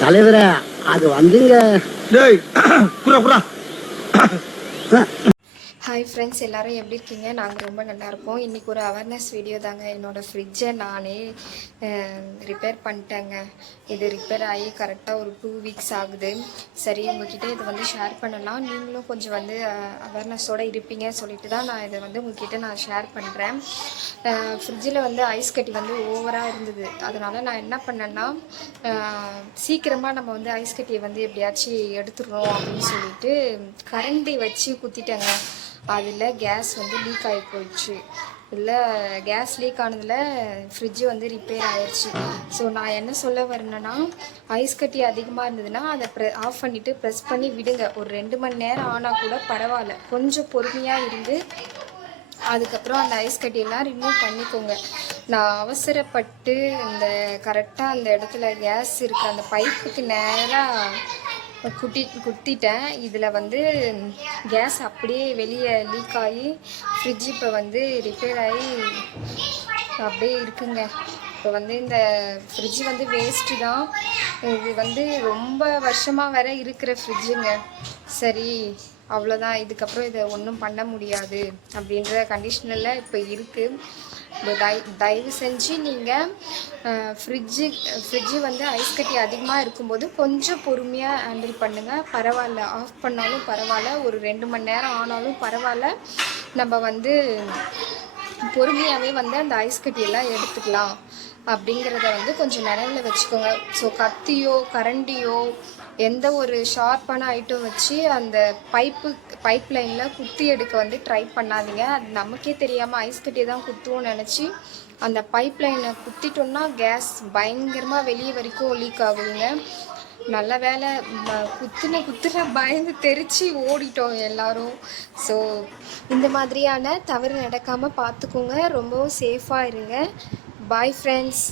தலைவரே அது வந்துங்க. ஹாய் ஃப்ரெண்ட்ஸ், எல்லோரும் எப்படி இருக்கீங்க? நாங்கள் ரொம்ப நல்லாயிருக்கோம். இன்றைக்கி ஒரு அவேர்னஸ் வீடியோ தாங்க. என்னோடய ஃப்ரிட்ஜை நானே ரிப்பேர் பண்ணிட்டேங்க. இது ரிப்பேர் ஆகி கரெக்டாக ஒரு 2 வீக்ஸ் ஆகுது. சரி, உங்கள்கிட்ட இதை வந்து ஷேர் பண்ணலாம், நீங்களும் கொஞ்சம் வந்து அவேர்னஸோடு இருப்பீங்க சொல்லிட்டு தான் நான் இதை வந்து உங்கள்கிட்ட நான் ஷேர் பண்ணுறேன். ஃப்ரிட்ஜில் வந்து ஐஸ் கட்டி வந்து ஓவராக இருந்தது. அதனால் நான் என்ன பண்ணேன்னா, சீக்கிரமாக நம்ம வந்து ஐஸ் கட்டியை வந்து எப்படியாச்சும் எடுத்துடணும் அப்படின்னு சொல்லிட்டு கரண்டி வச்சு குத்திட்டேங்க. அதில் கேஸ் வந்து லீக் ஆகி போயிடுச்சு. இல்லை, கேஸ் லீக் ஆனதில் ஃப்ரிட்ஜு வந்து ரிப்பேர் ஆயிடுச்சு. ஸோ நான் என்ன சொல்ல வரேன்னா, ஐஸ் கட்டி அதிகமாக இருந்ததுன்னா அதை ஆஃப் பண்ணிவிட்டு ப்ரெஸ் பண்ணி விடுங்க. ஒரு 2 மணி நேரம் ஆனால் கூட பரவாயில்ல. கொஞ்சம் பொறுமையாக இருந்து அதுக்கப்புறம் அந்த ஐஸ் கட்டியெல்லாம் ரிமூவ் பண்ணிக்கோங்க. நான் அவசரப்பட்டு இந்த கரெக்டாக அந்த இடத்துல கேஸ் இருக்குது அந்த பைப்புக்கு நேராக குத்திட்டேன். இதில் வந்து கேஸ் அப்படியே வெளியே லீக் ஆகி ஃப்ரிட்ஜ் இப்போ வந்து ரிப்பேர் ஆகி அப்படியே இருக்குங்க. இப்போ வந்து இந்த ஃப்ரிட்ஜ் வந்து வேஸ்ட்டு தான். இது வந்து ரொம்ப வருஷமாக வர இருக்கிற ஃப்ரிட்ஜுங்க. சரி, அவ்வளோதான். இதுக்கப்புறம் இதை ஒன்றும் பண்ண முடியாது அப்படின்ற கண்டிஷனில் இப்போ இருக்குது. தயவு செஞ்சு நீங்கள் ஃப்ரிட்ஜு வந்து ஐஸ் கட்டி அதிகமாக இருக்கும்போது கொஞ்சம் பொறுமையாக ஹேண்டில் பண்ணுங்கள். பரவாயில்ல, ஆஃப் பண்ணாலும் பரவாயில்ல, ஒரு 2 மணி நேரம் ஆனாலும் பரவாயில்ல. நம்ம வந்து பொறுமையாகவே வந்து அந்த ஐஸ் கட்டியெல்லாம் எடுத்துக்கலாம் அப்படிங்கிறத வந்து கொஞ்சம் நினைவில் வச்சுக்கோங்க. ஸோ கத்தியோ கரண்டியோ எந்த ஒரு ஷார்ப்பான ஐட்டம் வச்சு அந்த பைப் லைனில் குத்தி எடுக்க வந்து ட்ரை பண்ணாதீங்க. அது நமக்கே தெரியாமல் ஐஸ் கட்டி தான் குத்துவோன்னு நினச்சி அந்த பைப் லைனை குத்திட்டோம்னா கேஸ் பயங்கரமாக வெளியே வரைக்கும் லீக் ஆகுதுங்க. நல்ல வேலை, குத்துன பயந்து தெரிச்சு ஓடிட்டோம் எல்லாரும். ஸோ இந்த மாதிரியான தவறு நடக்காமல் பார்த்துக்கோங்க. ரொம்பவும் சேஃபாக இருங்க. Bye friends.